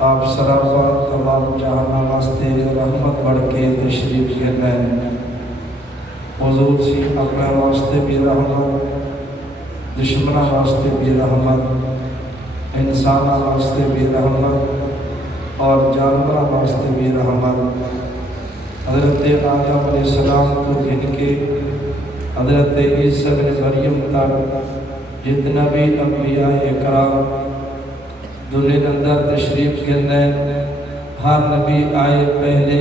آپ سراپا تمام جہاں واسطے رحمت بڑھ کے تشریف لینا حضور سی اپنے واسطے بھی رحمت دشمنوں واسطے بھی رحمت انسانوں واسطے بھی رحمت اور جانوروں واسطے بھی رحمت حضرت آدم علیہ السلام کو گن کے حضرت عیسیٰ بن مریم تک جتنا بھی انبیاء اکرام دنیا اندر تشریف کرنے ہر نبی آئے پہلے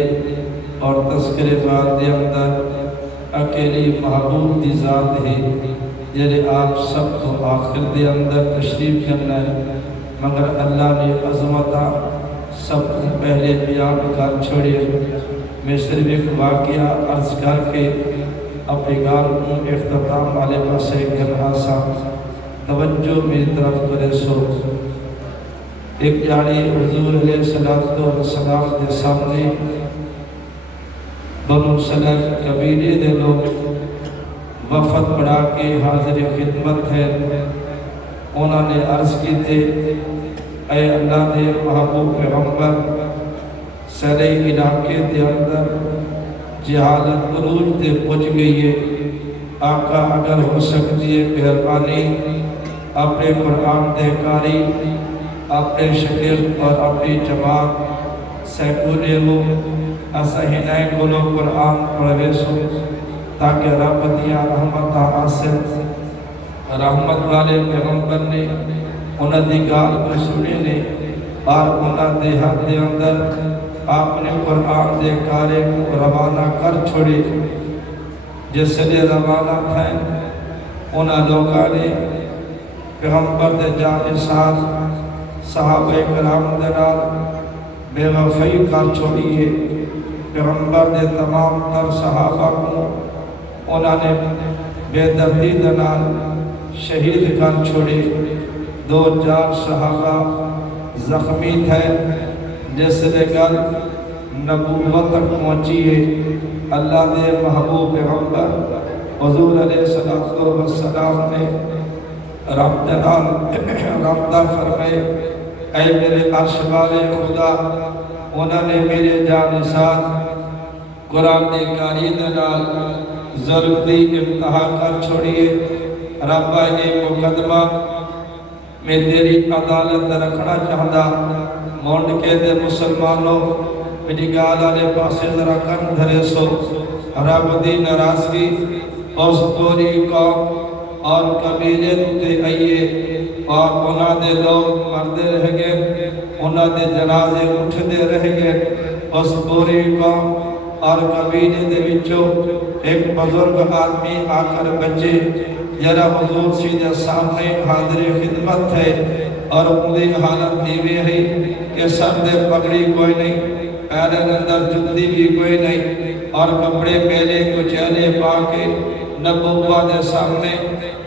اور تذکرے بعد دے اندر اکیلی محبوب دی ذات ہے جنہیں آپ سب کو آخر دے اندر تشریف کرنا ہے مگر اللہ نے عظمتہ سب کو پہلے بیان کر چھوڑے میں صرف ایک واقعہ عرض کر کے اپنی گال کو اختتام والے پاسے کرنا سا توجہ میری طرف کرے سو ایک جاڑی حضور علیہ السلام کے سامنے بنو سلیم قبیلے دے لوگ وفد بڑھا کے حاضر خدمت ہے انہوں نے عرض کی تھے اے اللہ دے محبوب پیغمبر سارے علاقے دے اندر جہالت عروج دے پہنچ گئی ہے آقا اگر ہو سکتی ہے مہربانی اپنے قرآن دے کاری اپنے شکل اور اپنی جماعت سیکولے ہو اسہینائیں کلو قرآن پڑھوے سو تاکہ رب دیا رحمت حاصل رحمت والے پیغمبر نے انہوں دی گال کو سنے نے اور انہوں دے حد دے اندر آپ نے قرآن دے کارے کو روانہ کر چھوڑے جس لئے روانہ تھے انہوں لوگاں نے پیغمبر دے جانے ساتھ صحابہ کرام دنال بے وفائی کر چھوڑیے پیغمبر دے تمام تر صحابہ کو انہوں نے بے دردی دنال شہید کر چھوڑے 2-4 صحابہ زخمی تھے جس لے کر نبوت تک پہنچیے اللہ دے محبوب پیغمبر حضور علیہ السلام نے رب دنال فرمائے اے میرے عرش والے خدا انہوں نے میرے جان ساتھ قرآن نے کاری دنال ظلم دی امتحا کر چھوڑیے ربا ایک مقدمہ میں تیری عدالت رکھنا چاہتا مونڈ کے دے مسلمانوں میری گالا نے پاسے ذرا کن دھرے سو رب دی نرازگی اس پوری قوم اور قبیلے تے آئیے اور انہوں دے لوگ مردے رہ گئے انہوں دے جنازے اٹھتے رہ گئے اس پوری قوم اور قبیلے دے وچوں ایک بزرگ آدمی آ کر بچے جرا حضور سیدھے سامنے حاضر خدمت ہے اور انہی حالت دیوے ہے کہ سر دے پگڑی کوئی نہیں پیرن اندر جدی بھی کوئی نہیں اور کپڑے پہلے کو چہلے پا کے نبوہ دے سامنے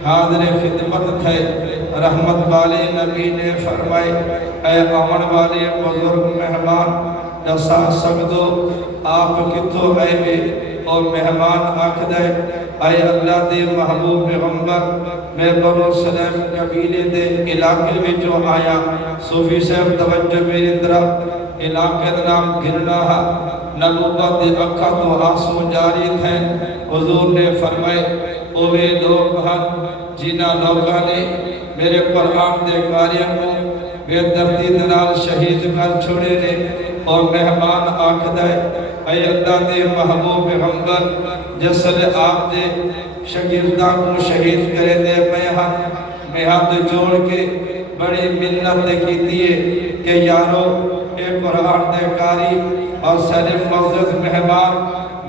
حاضر خدمت تھے رحمت والے نبی نے فرمائے اے آمن والے بزرگ مہمان جسا سکدو آپ کتو اے میں اور مہمان آکھ دے اے اللہ دے محبوب پیغمبر میں بنو سلیم قبیلے دے علاقے میں جو آیا صوفی صاحب توجہ میری طرف علاقے دا نام گرناہا نبوت دے اکھا تو آسو جاری تھے حضور نے فرمائے اوے لوگ ہن جنہ لوگاں نے میرے قرآن دے کاریاں کو بے دردی دنال شہید کر چھوڑے نے اور مہمان آکھ دے اے اللہ دے محبوب پیغمبر جس لئے آپ دے شاگرداں کو شہید کرے دے میں ہاتھ جوڑ کے بڑی منت کی دیئے کہ یارو اے قرآن دے کاری اور سلیم معزز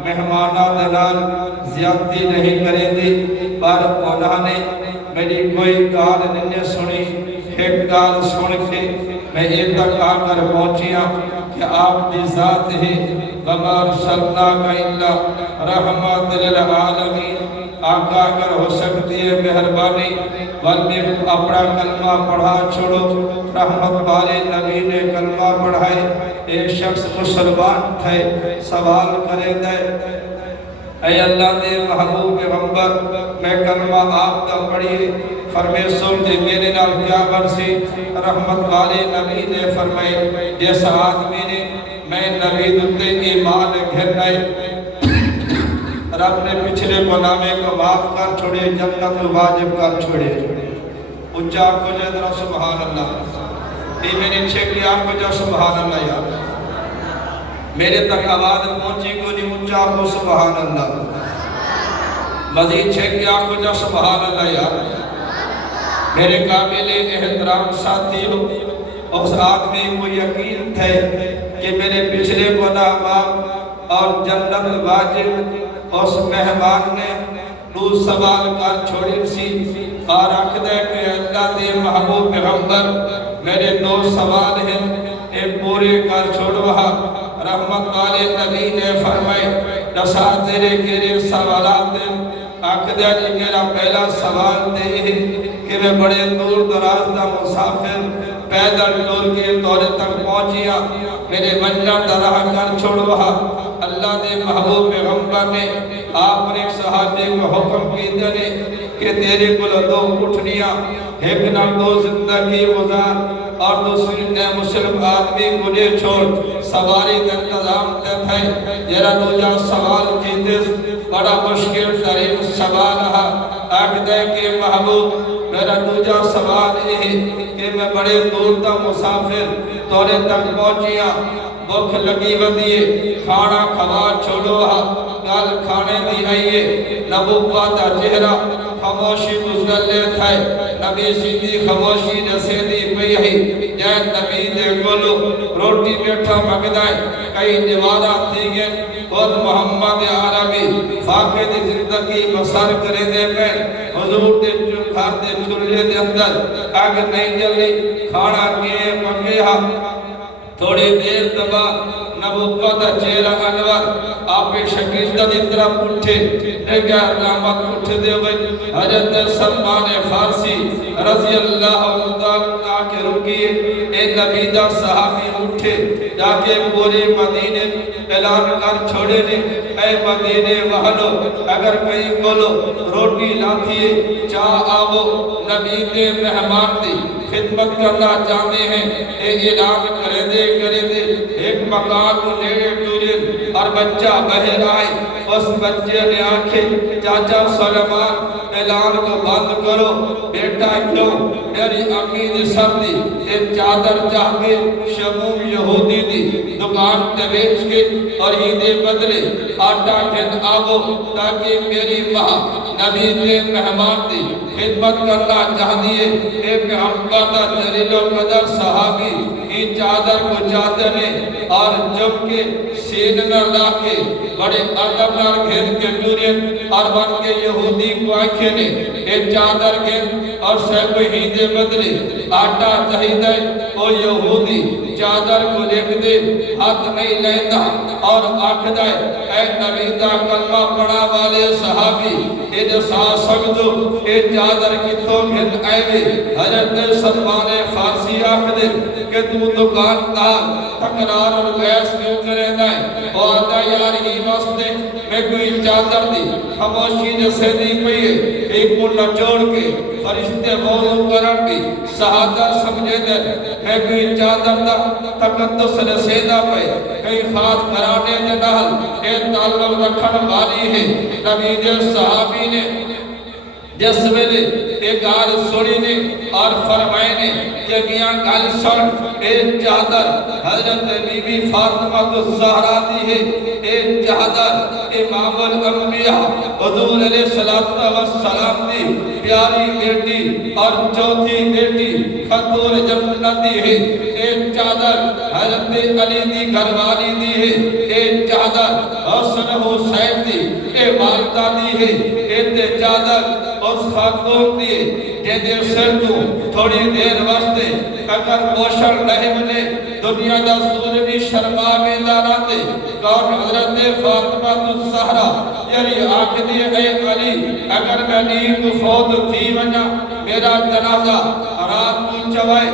مہمانہ دلال زیادتی نہیں کرے دی پر انہوں نے میری کوئی گال نہیں سنی ایک گال سن کے میں ایک تک آ کر پہنچیا کہ آپ دی ذات ہے وَمَا أَرْسَلْنَاكَ إِلَّا رَحْمَةً لِلْعَالَمِينَ آقا اگر ہو سکتی ہے مہربانی ورنہ اپنا کلمہ پڑھا چھوڑو رحمت والے نبی نے کلمہ پڑھائے ایک شخص مسلمان تھے سوال کرے دے اے اللہ دے محبوب پیغمبر میں کلمہ آپ کا پڑھی فرمے سن دے میرے نال کیا برسی رحمت والے نبی نے فرمائے جیسا آدمی نے میں نبی دتے ایمان گھرنائے رب نے پچھلے گناہوں کو معاف کر چھوڑے جنت واجب کر چھوڑے اچھا آپ کو جدرہ سبحان اللہ یہ میں نے چھے کہ آپ کو جا سبحان اللہ یاد میرے تک آواز پہنچی کو نہیں اچھا آپ کو سبحان اللہ مزید چھے کہ آپ کو جا سبحان اللہ یاد میرے قابل احترام ساتھی ہو اس آدمی کو یقین تھے کہ میرے پچھلے گناہ معاف اور جنت واجب اس مہمان نے دو سوال کر چھوڑی سی اور رکھ دے کہ اللہ دے محبوب پیغمبر میرے دو سوال ہیں اے پورے کر چھوڑوا رحمت والے نبی نے فرمائے دسا تیرے گرے سوالات ہیں آکھ دے جی میرا پہلا سوال دے کہ میں بڑے دور دراز دا مسافر پیدل ٹور کے دورے تک پہنچیا میرے منجا درہ کر چھوڑوا اللہ دے محبوب پیغمبر نے آپ نے ایک صحابی کو حکم کی دنے کہ تیرے کو دو اٹھنیاں ایک نہ دو زندگی گزار اور دوسری نے مسلم آدمی کو لے چھوڑ سواری کا انتظام دیتا ہے جرا دوجہ سوال کیتے بڑا مشکل ترین سوال رہا آکھ دے کہ محبوب میرا دوجہ سوال ہے کہ میں بڑے دور تا مسافر دورے تک پہنچیا بھوک لگی ودیے کھانا کھوا چھوڑو گل کھانے دی آئیے نبوہ دا چہرہ خاموشی مزدلے تھائے نبی سیدھی خاموشی جسے دی پئی ہے جائے نبی دے گولو روٹی بیٹھا مگدائے کئی دیوارہ تھی گئے خود محمد عربی فاقے دی زندگی مسار کرے دے پیر حضور دے گھر دے چولہے دے اندر آگ نہیں جلی کھانا کیے پکیا تھوڑی دیر دبا نبوہ دا چہرہ انور آپ شکیستہ دی طرف اٹھے نگاہ رحمت اٹھ دے گئے حضرت سلمان فارسی رضی اللہ عنہ کے رکیے اے نبی دا صحابی اٹھے جاکے پورے مدینے اعلان کر چھوڑے نے اے مدینے وحلو اگر کہیں کولو روٹی لاتھیے چاہ آو نبی دے مہمان دی خدمت کرنا چاہتے ہیں ایک اعلان کرے دے ایک مکان کو نیڑے ٹورے اور بچہ بہر آئے اس بچے نے آنکھیں چاچا سلمان اعلان کو بند کرو بیٹا کیوں میری امی دی سردی ایک چادر چاہ کے شموم یہودی دی دکان تے بیچ کے اور ہی دے بدلے آٹا کھن آگو تاکہ میری ماں نبی دے مہمان دی خدمت کرنا چاہ دیئے اے پیغمبر دا جلیل و قدر صحابی ہی چادر کو چادر نے اور جب کے سین نہ لاکے بڑے عدم نار گھر کے ٹورے اور بن کے یہودی کو آنکھیں نے اے چادر گھر اور سب ہی دے بدلے آٹا چاہیدہ او یہودی چادر کو لکھ دے ہاتھ نہیں لیندہ اور آنکھ دائے اے نبی دا کلمہ پڑھا والے صحابی اے جسا سکتو اے چادر کی تو گھن آئے حضرت سلمان فارسی آنکھ دے کہ تو دکان دار تقرار اور بیس کیوں کرے دائے وہ آتا یار ہی واسطے میں کوئی چادر دی خاموشی جسے دی پئیے ایک کو نچوڑ کے فرشتے موضوع کرن بھی صحادہ سمجھے دے میں کوئی چادر دا تقدس رسیدہ پہ کئی خاص کرانے دے نال اے تعلق رکھن والی ہے نبی دے صحابی نے جس ویلے ایک آر سوڑی نے اور فرمائے نے کہ میاں گل سن ایک چادر حضرت بی بی فاطمہ الزہرا دی ہے ایک چادر امام الانبیاء حضور علیہ السلام دی پیاری بیٹی اور چوتھی بیٹی خطور جنت دی ہے ایک چادر حضرت علی دی گھروالی دی ہے ایک چادر حسن حسین دی اے والدہ دی ہے ایک چادر اس خاتون دی جیدے سر تو تھوڑی دیر واسطے اگر پوشن نہیں ملے دنیا دا سوربی شرما میں داراتے کون حضرت فاطمہ الزہرا یعنی آنکھ دیئے اے علی اگر میں نیک فوت تھی وجہ میرا جنازہ رات کو چوائے